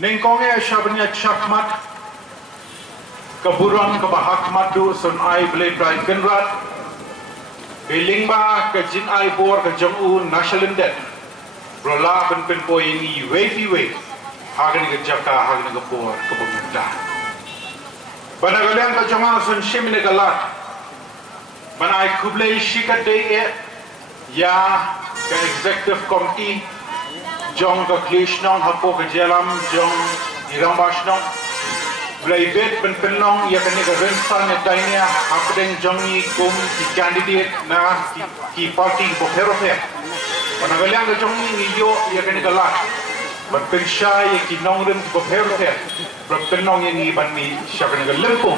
Nengkonge syabnya chakmat keburuan kebahak madu sun ai blade right genrat belingba ke jin ai bor ke jong nationalendet rola pen poingi wei hagen ke jaka hagen ke bor ke pemerintah banagalian ke jonga sun shimne galat banai kublai shikat de ya ke executive committee jong ke klishnong hapo ke jalam jong irang basnong Blaibet penpenong ya kene ke Rynsan etainya apdeng jongi kum ki candidate na ki party boherofe panagaliang ke jongi niyo ya kene ke la penshai ki Nongrim boherofe penpenong yang ni banmi sya kene ke lempung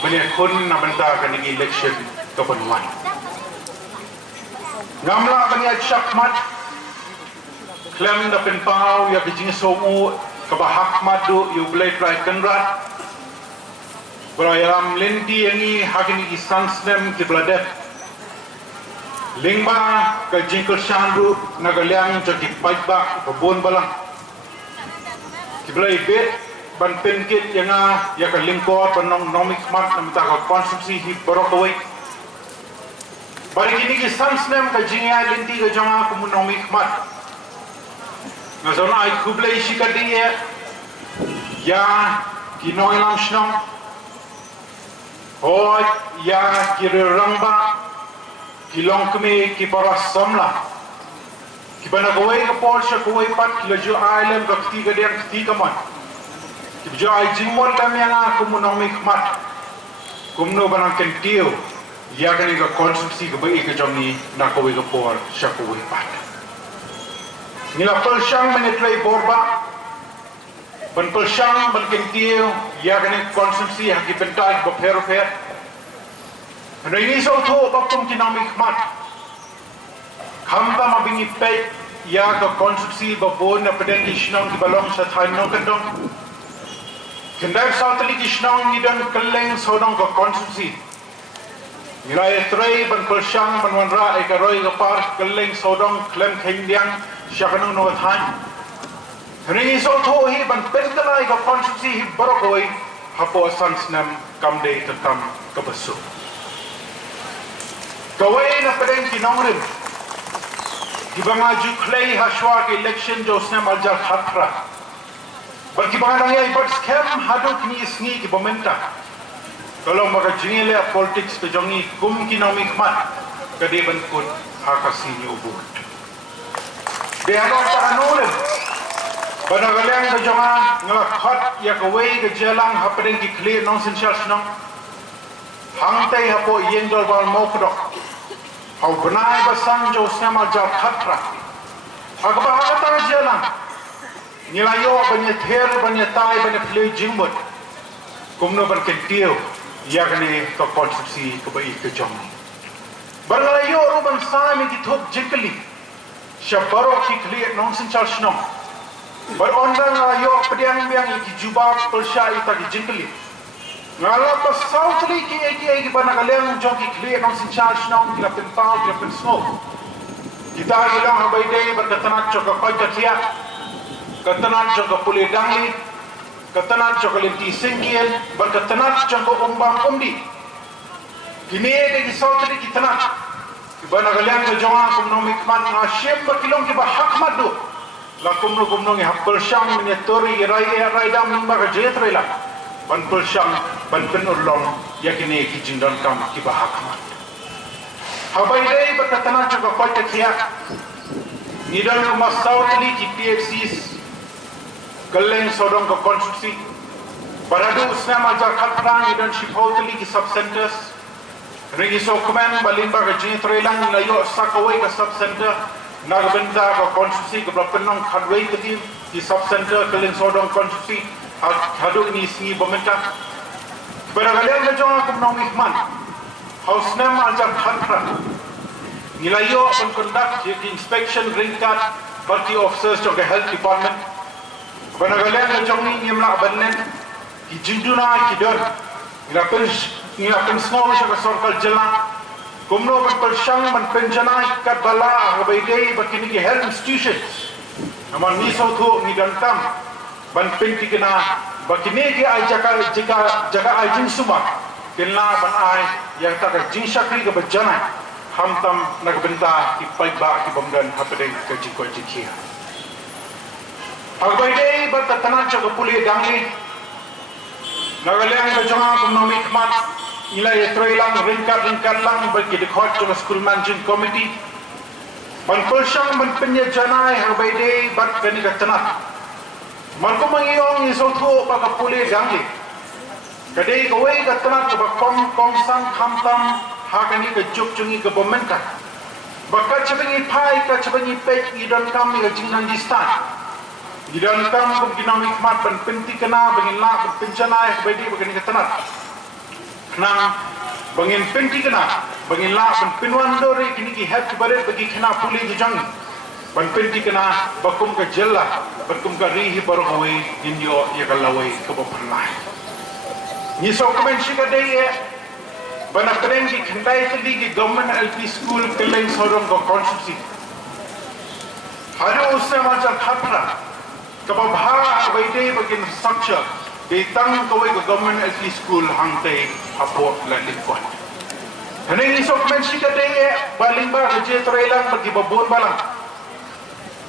mene kun na banta kene ki election ke penuan ngamla bani chakmat klem da penpau ya ke jing somu ke bahak madu yu blade right kenrat Berayam lenti yang hakini isansnem ki bladet lingba ke jingkel shandu nagaliang jadi paitba babon balang ki blai bet ban penkit yang ya ke lingkor banong nomik mat namita ka konsumsi hi borokawai bari kini ki sansnem ke jingai lenti ke janga kumu nomik mat ngazona ai kublai shikadiye ya ki noilam shnong Hoy ya kiri rangba kilong kami ki para samla ki bana gawai ka Porsche gawai pat ki laju island ka ketiga dia ketiga man ki bjo ai jingmon kami yang kumunong mikmat kumno banang kentiu ya kani ka konsumsi ka bai ka jomi na gawai ka Porsche gawai pat nila pelsyang menetlay borba ban pelsyang ban kentiu ya kani konsumsi haki pentai bapherofer ana ini so tho bakum kinamik mat khamba mabingi pe ya ka konsumsi babon na peden kishnong ki balong sa thaino kendong kendai sautli kishnong ni dan keleng sodong ka konsumsi nilai trei ban pelsyang ban wanra e ka roi ka par keleng sodong klem khendiang syakanong no thain Ringi so tho hi ban pentalai ka konsumsi hi borokoi hapo sansnam kamde tetam kabasu. Kawai na pedeng ki Nongrim ki banga ju clay hashwa ke election jo snam aljar khatra. Ban ki banga ngai but scam haduk ni isni ki bomenta. Kalau maka jingile politics ke jongi kum ki nomik mat kade ban kut hakasi ni ubut. De ano ta Nongrim Banagaliang ke jonga ngelakhat ya kawai ke jalang hapadeng ki clear nonsense nong hangtai hapo yendol bal mokdok hau benai basang jo sama jal khatra hagba hagata jalang nilayo banya ther banya tai banya play jimbot kumno ban kentiu ya kene to konsumsi ke bai ke jonga barlayo ruban sami ki thok jikli shabaro ki clear nonsense nong Berondang ayo pediang biang iki jubah pelsyai tadi jingkeli. Ngala pas sautli ki eki banagaliang jongki clear nong sincharge nong kila pentau kila pensnow. Kita ilang habai day berketanat coka kajat siap, ketanat coka pulih dangli, ketanat coka lenti singkil, berketanat coka umbang umdi. Kini eki sautli kitanat. Banagaliang kejonga kumnomik man ngasyem berkilong kiba hak madu. Lakum ngi hapel syang menyetori rai dam nimba ka jetre la ban pel syang ban penulong yakini ki jindon kam ki bahakmat habai dei berkatana juga kota kiak nidal masautli ki PFCs galeng sodong ka konstruksi baradu usna ajar khatran nidan shipautli ki sub centers ringi so komen balimba ka jetre lang layo sakawai ka sub center nagbenta ka konstruksi ke penong khadwai ke di sub center keleng sodong konstruksi hadu ini singi bomenta baragalian le jonga kum nong ihman house nem ajar khatra nilayo on conduct the inspection green card party officers to the health department baragalian le jongi nimla bannen ki jinduna ki dor ila pen snow sha circle jala kumno ban pelsyang ban penjanai kat bala habai dei bakini ki health institutions naman ni so thu ni dantam ban penti kena bakine ke ai jaga ai jing suma kenla ban ai yang tak jing syakri ke berjana hamtam nak benta ki pai ba ki bomdan hapde ke jiko jikia agbai dei bertatanan jaga puli dangli nagaliang ke jonga ekonomi khmat nilai trailang ringkat lang bagi dekhot ke school management committee ban kulsang ban penyejanai agbai dei ber keni ke tanat Marko mangiong isotho pagapuli dangli. Kadai kawai katanat ke kong sang hamtam hakani ke juk jungi ke bomenta. Baka cabangi pai ka cabangi pek idan kam ni jingnan di stan. Idan kam ke ginang hikmat ban penti kena bangin la penjanai bedi bagani katanat. Nang bangin penti kena bangin la ban pinwan dore kini ki het baret bagi kena puli di jangi. Ban penti kena bakum ke jella bakum ke rihi barangawai inyo ya kalawai ke bapernai ni so komen shika dei bana prengi khandai tadi ki government LP school keleng sorong ko constituency haro usse majar khatra ke babha bai dei bagin structure dei tang ko wai government LP school hangte apo landing point hane ni so komen shika dei baling ba je trailang bagi babon balang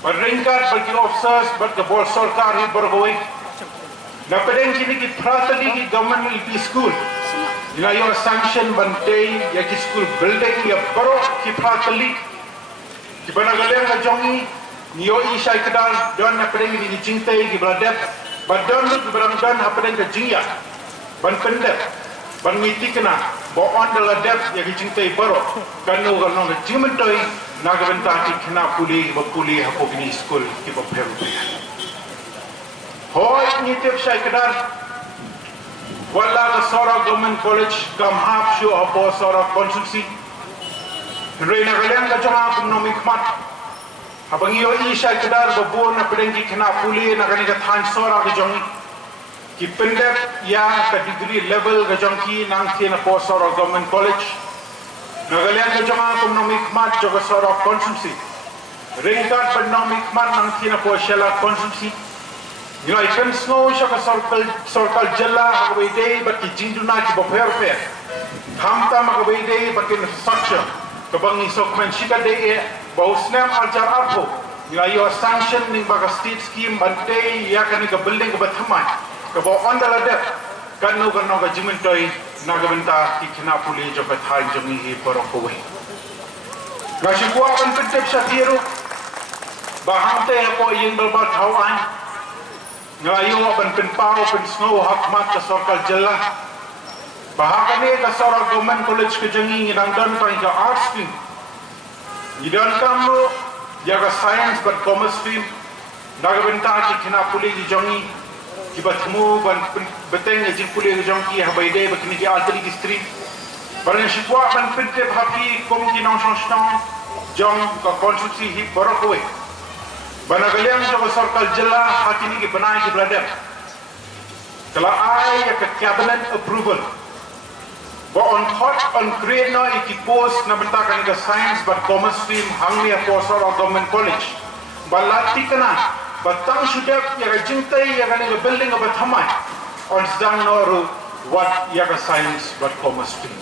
Berringkat bagi officers berkebol sarkar hi bergawai. Napedeng kini ki pratali ki government LP school. Ila yo sanction bantai ya ki school building ya baro ki pratali. Ki banagaleng ka jongi niyo Ïatai kedal don napedeng ki jingtai ki bradep. Badon ki barangdan napedeng ka jingya. Ban pendep. Ban ngiti kena bo on the depth ya ki jingtai baro. Kanu kalong ka jingmentoi Nagabenta ki kena puli hapo kini school ki baperu. Hoi ni tip syai kedar. Wala ka sora government college kam hap shu hapo sora constituency. Henry nagalian ka jama ekonomi khmat. Habang iyo Ïatai kedar babon na pedengki kena puli nagani ka than sora ka jongi. Ki pendek ya ka degree level ka jongi nang kena po sora government college. Nagalian ke jonga ekonomi khmat joga sora constituency. Ringkat ekonomi khmat nang tina po shela constituency. Nilai kan snow shoka circle jalla hagway day but ki jinduna ki bopher fair. Hamta magway day but ki structure. Kabang isok man shika day bau snam aljar arpo. Nilai yo sanction ning baga state scheme bante ya kan ka building ka bathamai. Kabau ondala dep kan no ka jimentoi Nagabenta ki kena puli jokat hai jongi hi barokowai. Nasi kuah kan pentep satiru. Bahang te ko yin balbat hawan. Ngayu ban penpau pen snow hakmat ka sorkal jalla. Bahakane ka sora government college ke jongi ngidang don pa ka arts stream. Ngidang kamu jaga science but commerce stream. Nagabenta ki kena puli ki jongi kibatmu ban beteng jin puli jong ki habai de bakni ki altri distri baran shikwa ban pinte bhapi kom ki nong shong jong ka constituency hi barokwe banagaliang jo sarkal jilla hakini ki banai ki bladem kala ai ka cabinet approval bo on thought on grade no ki post na benta kan ka science but commerce stream hangni a poster of government college balati kana Batang sudah ya jingtai ya kan building of bathamai on sedang noru what ya science but commerce stream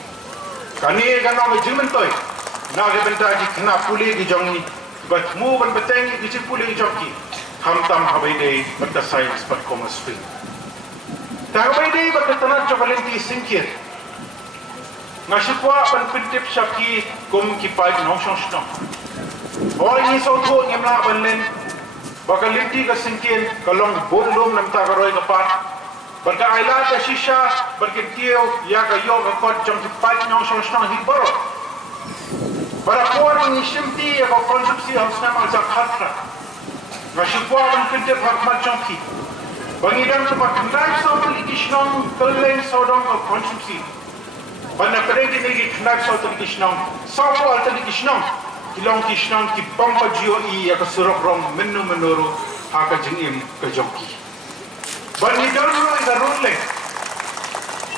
kani kan no jingmentoi na ke benta ki kena puli ki jongi but mu ban beteng ki puli jongi hamtam habai dei but science but commerce stream ta habai dei but tanat chokalenti singkir ngasipwa ban pintip shaki kum ki pai no shong shong oi ni so tho ngemla banlen Bakal linti ka singkin kalong bundum nam ta karoy ka pat barka aila ka shisha barkin tiyo ya ka yo ka kot jong pat nyong shong shong hi baro bara por ni shimti ya ka concepsi ham snam al jak khatra na shikwa ban kinte phakmat jong ki bangidang ka pakndai so li kishnong kaleng sodong ka concepsi bana pregi ni ki knak so li kishnong so al li kishnong Kilong kishnong ki pampa jio I ya ka surok rong menu menuru haka jingim ka jongki. Bani dalro ida rulle.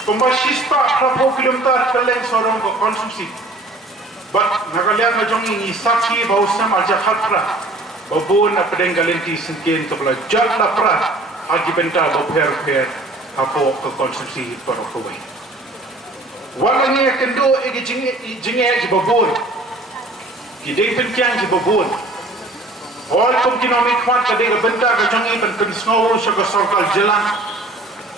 Kumba shispa krapo kilometer kaleng sorong ko konsumsi. But nagaliang na jongi ni sakhi bausam aja khatra. Babun na pedeng galenti singkin kabla jat la pra agibenta bo per apo ke konsumsi perokoi. Walangi kendo egi jinge egi babun. Kideng penkiang egi babun. Hol kum kinomi kwat kadega benta ke jongi pen snow syaga sorkal jalan.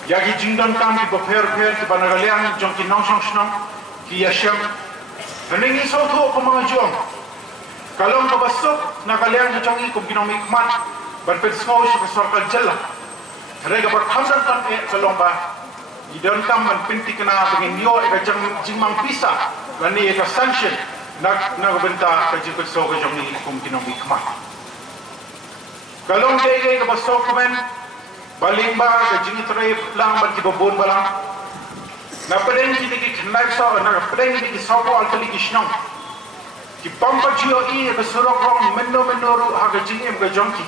Yagi jingdang kam ki per ke banagaliang jong ki nongsong snong ki yasham. Nengi sautu ko mga jong. Kalong kabasok nagaliang ke jongi kum kinomi kwat ban pen snow syaga sorkal jalan. Rega berhamdan kan kalong ba idon kam man pinti kena bengin yo eka jingmang pisa lani eka sanction nak benta ka jipet so ka jongi kum kinomi kma kalong dege ka baso komen baling ba ka jingi tray lang ban ki babon balang na pedeng ki ki khnai so na pedeng ki so ko altali ki shnong ki pampa jio I ka surok rong menno ru ha ka jingi ka jongi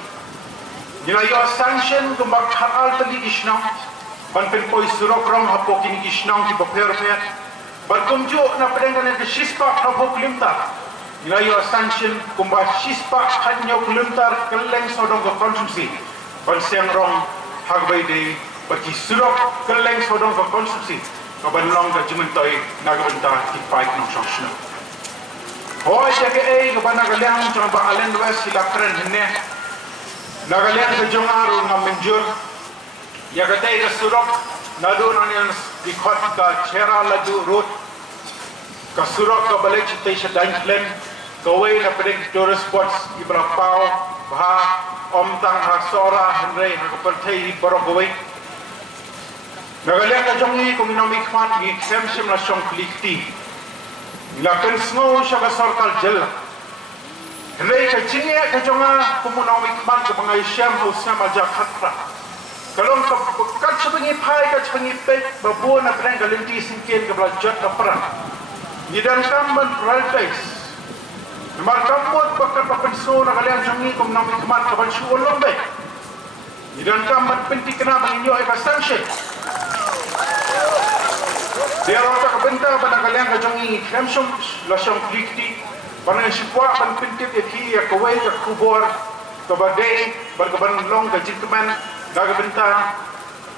nila yo sanction ko bak altali ki shnong ban pen poi surok rong hapo kini kishnong ki baper ban kumjo na pedengane ke shispa hapo klimta ila yo sanction kumba shispa khanyo klimtar keleng sodong ko konsumsi ban siang rong hagbai de baki surok keleng sodong ko konsumsi ka ban long ka jumentoi nagbenta ki fight no shashna hoy jage e ka ban nagaliang jong ba alen west silakren hne nagaliang ka jong aru ngamenjur Ïatai ka surok nadu nanian di khot ka chera laju road ka surok ka balik chitai shadain plan kawai na pedeng tourist spots ibra pau bha om tang ha sora henrei ha perthei borok kawai nagalian ka jongi kuminomi khwan gi khem la shong klikti la pen snow shaka sarkal jel henrei ka jinge ka jonga kuminomi khwan ka bangai sham ho sama ja khatra kalong kat sebengi pai kat sebengi pek babon na pedang galinti singkin ke belajat na perang ngidan kamban priorities nomor kamot bakat papenso na kalian jangi kum nang ikmat kaban suol lombe ngidan kamban penti kena banginyo ay sanction dia rata kabenta pada kalian kajangi kemsum lasang klikti banang sipwa ban penti eki ya kawai ka kubor kabadai berkaban long ka jitman daga benta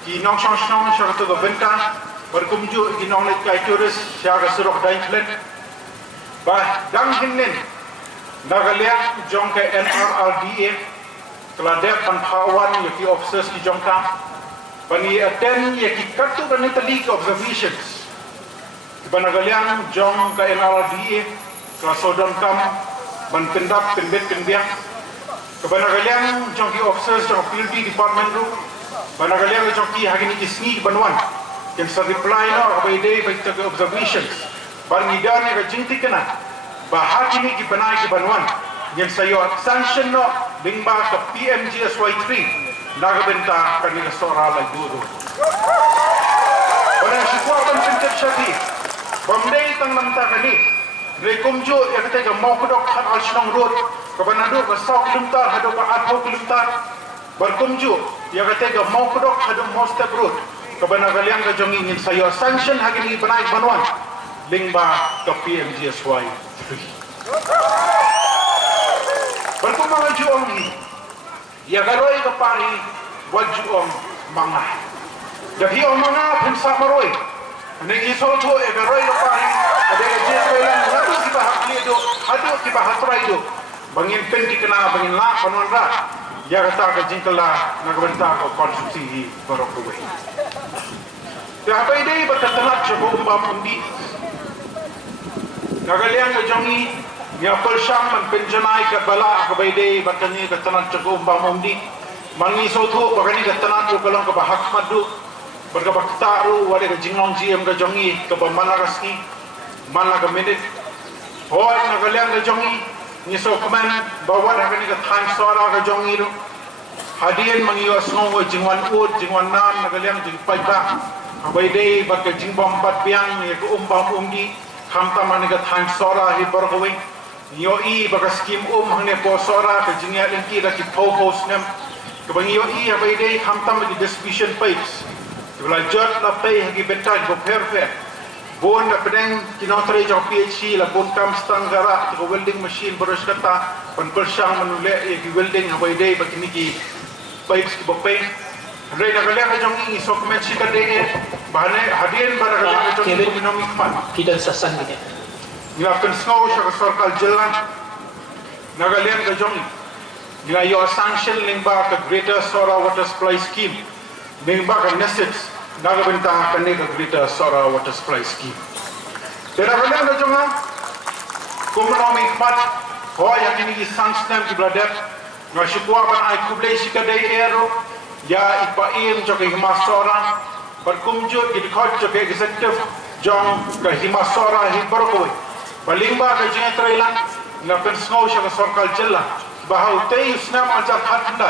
ki nong shong shaka to benta berkumju ki nong let kai tourist syaga surok dain klen ba dang hinnin daga liak jong ke NRLDA keladek pan pawan yaki officers ki jong ka bani attend yaki katu bani league observations banagaliang jong ke NRLDA klasodon kam ban pendak penbet penbiak kebanagaliang jong ki officers jong field department ru banagaliang jong ki hagini isni banwan yang sa reply no by day by the observations bar ngidan ka jinti kana bahagini ki banai ki banwan yang sayo sanction no lingba ka PMGSY3 nagabenta kanila sora la duro bana sikwa ban pintet shati bamdei tang lamta kani rekomjo yakate ka mokdok khat alshnong road kabanado ka 100 kilometer hado ka 8 kilometer berkumju yakate ka mokdok hado mostep road kabanagaliang ka jongi ngin sayo sanction hagini banai banwan lingba ka PMGSY 3 berkumang juong ni yagaroi ka pari wajuong mga dahi o mga pensa maroi ning isoto yagaroi ka pari ada jeselan hadu ki bahakli do hadu ki bahatrai do bangin penti kena bangin la panon ra ya kata ka jingkala nagbenta ko konsumsi borok kuwe ya apa ide batatanat chabo umbam undi nagaliang ka jongi ya persyam man penjanai ka bala ka baide batani ka tanat chabo umbam undi mangi soto bagani ka tanat ko kalong ka bahak madu berkabaktaru wale ka jinglong GM ka jongi ka bamalagasni malaga minute hoy nagaliang ka jongi ni so kaman bawa dah ni ka time sora ka jongi ru hadian mangiyo sngo jingwan ud jingwan nam nagaliang jing paiba abai dei bak jingbom bat biang ni ko umbam umdi khamta man ka time sora hi borgoi yo I bak skim hangne po sora ka jingya lengki ka ki po snem ka bangiyo I abai dei khamta ma di distribution pipes belajar la pay hagi betaj bo perfect bon na pedeng kinotre jong PhD la bon kam stang gara ko welding machine boros kata pan persyang manule ki welding abai dei bakini ki pipes ki bopay Ray Nagalia Jongi is of Mexico Day, Bahane, Hadian Baragalia Jongi economic fund. Kita sasan kita. Nila pen snow sa circle jalan Nagalia Jongi. Nila your sanction lingba ka greater Sora water supply scheme. Lingba ka nesets Nagabenta ka greater Sora water supply scheme. Nagalia Jonga economic fund. Oh yakini ki sanction ki bladet. Ngasipua ban ai kublei sikadai ero. Ya ipaim joki himasora berkumjut di khot joki executive jong ke himasora hibarkoi balingba ke jentrailan ngapen snow sha sarkal jilla bahau tei snam aja khatnda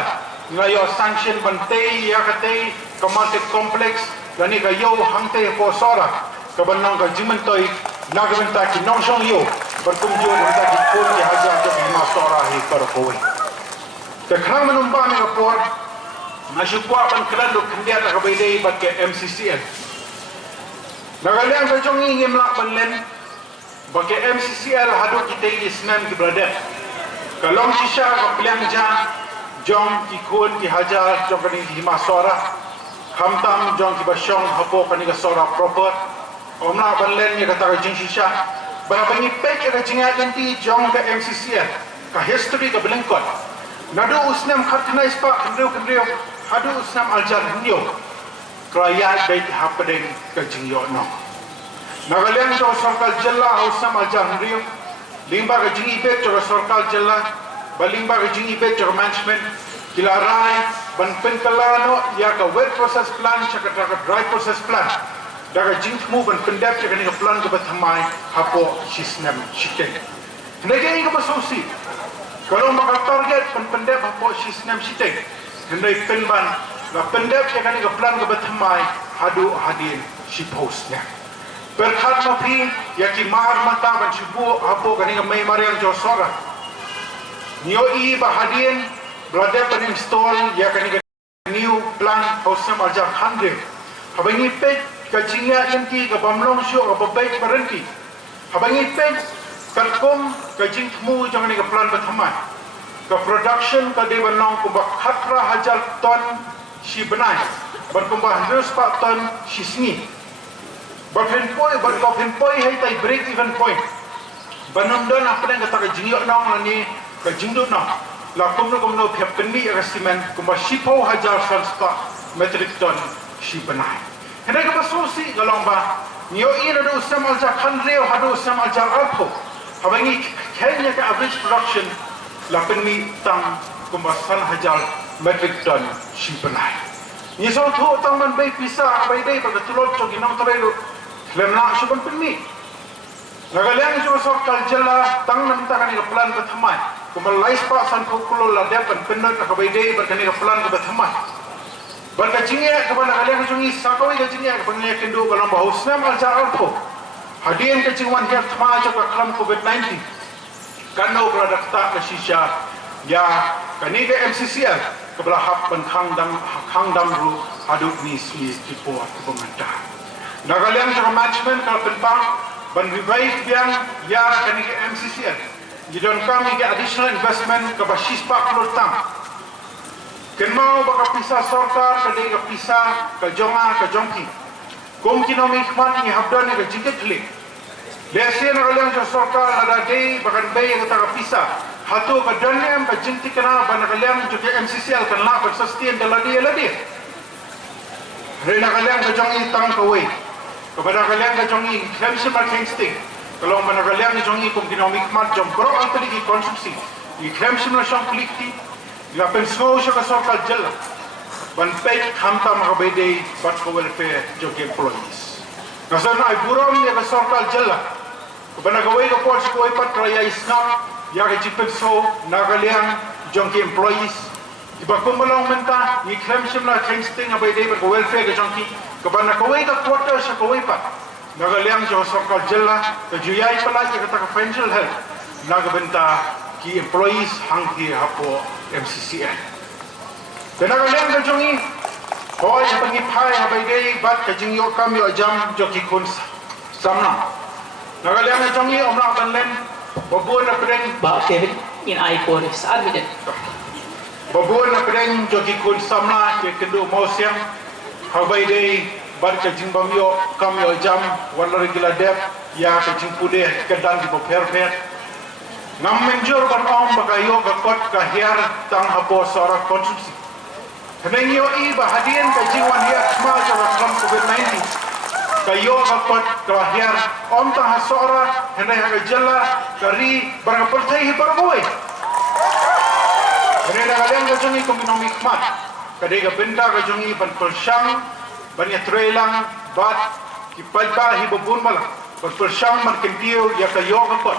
ngayo sanction bantei ya katei command complex gani ga yo hangte ko sora ke banang ga jimantoi nagmenta ki nongsong yo berkumjut wata ki pun ki haja joki himasora hibarkoi te khang menumpa ni rapor Nasyukwa pan kerana kendian nak berday pakai MCCL. Nagalian kajong ingin melakukan len pakai MCCL hadut kita ini senam ki berada. Kalau sisa kapilian jan jong ikun ki hajar jong kini himasora, hamtam jong ki basyong hapo kini kasora proper. Omna banlen ni kata kajing sisa. Berapa ni pek kajing nanti jong ke MCCL. Ka history ke belengkot. Nado usnam khatna ispa kendriu Hadu usnam aljar hinyo Kraya baik hapedeng kajing yo no Nagalian jo sarkal jalla usnam aljar hinyo Limba kajing ibet jo sarkal jalla Balimba kajing ibet jo management Kilarai ban penkalano ya ka wet process plan chaka dry process plan Daga jing mu ban pendap chaka ni plan ke bathamai hapo sisnam shiteng Negeri ke basusi Kalau maka target ban pendap hapo sisnam shiteng Hendai penban, la pendap yang kami plan ke bertemai hadu hadin si postnya. Berkat mapi yaki mahar mata ban sibu apo kami mai mariang josora. Nio I bahadin berada pen install ya kami new plan hosam ajar 100. Habangi pet kajinga inti ke bamlong syo ke baik berhenti. Habangi pet kalkom kajing temu jangan ke plan bertemai. Ke production ke dewan nong kumbak 1,000 ton si benai berkumbah 100 ton si sengi berkopin-poi hai tai break even point banundon apa yang kata jingyok nong ni ke jingdut nong lakum no phep kendi agasimen kumbah 10,000 metric ton si benai hendak ke basusi galong ba nio ina do samal ja khandreo hadu samal ja alpo habangi Kenya ke average production Lapan ni tang kumbasan hajar metric ton si penai. Ni so tu tang man bay pisah bay day pada tulot cogi nang terelu. Lem nak suban penmi. Nagalian jo so kal jela tang nam takani ke plan ke thamai. Kumbal lais pa san ko kulo la depan penat ke bay day berkani ke plan ke thamai. Berka jingia ke bana nagalian jo ni sakawi ke jingia ke pengen kendo kalau bahusna mal jar alpo. Hadian ke jingwan hiat thma jo ke klam COVID-19. Kanau produk tak kesisya ya kani ke MCCL kebelah hak pen khang dam ru hadut ni si tipo pemantah nagalian jo management kal penpang ban revive biang ya kani ke MCCL jidon kami ke additional investment ke basis pak lutang kenmau baka pisah sarkar ke pisah ke jonga ke jongki kom kinomi khman ni habdan ke jingket klik Biasa nagalian jo sarkar ada day bahkan bay yang tak pisah. Hatu kadaniam kajinti kena banagalian jo ke MCCL kan la sustain daladi ladi. Rena kalian kajongi tang kawai. Kepada kalian kajongi klemsi marketing. Kalau banagalian kajongi kum economic mat jom pro antri konsumsi. Di klemsi na syang klikti. La pensou sya ka sarkar jalla. Ban pay hamta makabay bat ko welfare jo ke employees. Nasan ay buram ya ka sarkar jalla. Kebanagawai ke pos ko ipat raya isnap ya ke jipet so nagaliang jongki employees iba kumalong menta ni klemsim na kingsting abay day ko welfare ke jongki kebanagawai ke quarter sa ko ipat nagaliang jo sarkar jalla ke juyay pala ke kata financial health nagabenta ki employees hangki hapo MCCL nagaliang ke jongi hoy pangipai abay day bat ke jingyo kami ajam joki kunsa samna Nagalian na jongi omna kan len babon na pedeng ba Kevin in Ïatai saat bidan Babuan na pedeng jogi kun samla ke kendu mosiam habai dei bar ke jingbamyo kamyo jam wala regila dep ya ke jingpude kedan di boperper ngam menjur ban om bagayo ga kot ka hiar tang hapo sora konsumsi pedeng yo I bahadian ka jiwan hiar sma jara kam COVID-19 kayo ga kot ka hiar om tang hasora henai ha jalla kari barapaltai hi barboy. Kerana kalian kejungi komunomi khmat, kadega benda kejungi ban persyang, ban yatrelang, bat kipalba hibabun malang, ban persyang ban kentiu ya kayo kapot.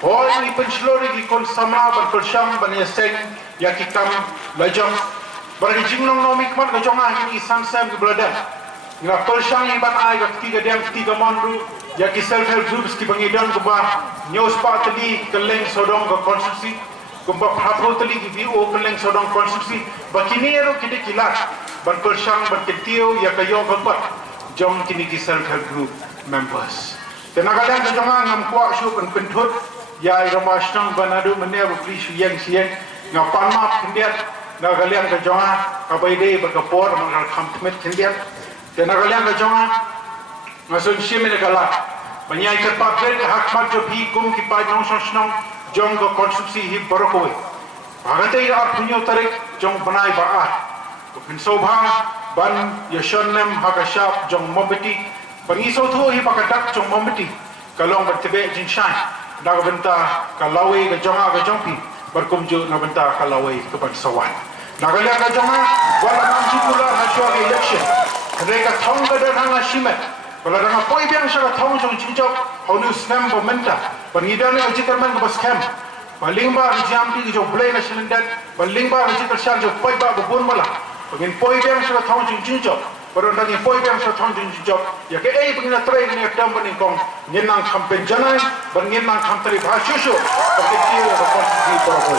Hoi ni penslori ki kon sama ban persyang ban yaseng ya kikam lajang. Bagi jingnong nomi khmat kejong ahi isan sem ki beladan. Ngak persyang iban ai ka ketiga mandu ya ki self help groups ki bangidon ke bah nyos pateli keleng sodong ke konsumsi. Kumpa prabu tali ki o keleng sodong konsumsi bakini ero kide kilat ban persyang ban ketiu ya kayo bapat jong kini ki self help group members tenagalan ka jonga ngam kwa shu kan pentut ya ramashtang banadu mene bukli shu yang siang ngapan map kendiat nagalian ka jonga kabaide bagapor mangal khamtmet kendiat tenagalan ka jonga ngasun shimene kala banyai cepat hak mat jo pi kum ki pa nong sosnong jong ko konsumsi hi borokoi bagatai ap punyo tarik jong banai baat bin sobha ban yashonnem hakashap jong mobeti bangiso thu hi bakadak jong mobeti kalong bertebe jingpynshai daga benta kalawe ga jonga ga jongpi berkumju na benta kalawe ke bansawan nagalia ga jonga wala nam jikular haswa election rega thong ga dana shimet kalau dengan poi biang syarat thong jong jinjok honu snam bomenta pengidane ajikarman ke baskem paling ba jam ti jo blay na silindat paling ba ajikar syal jo poi ba bubun mala pengin poi biang syarat thong jong jinjok baru ndangi poi biang syarat thong jong jinjok ya ke pengina trai ni tam baning kong nyenang kampen janai ban nyenang kamtri bhashushu pakai ti ko konstitusi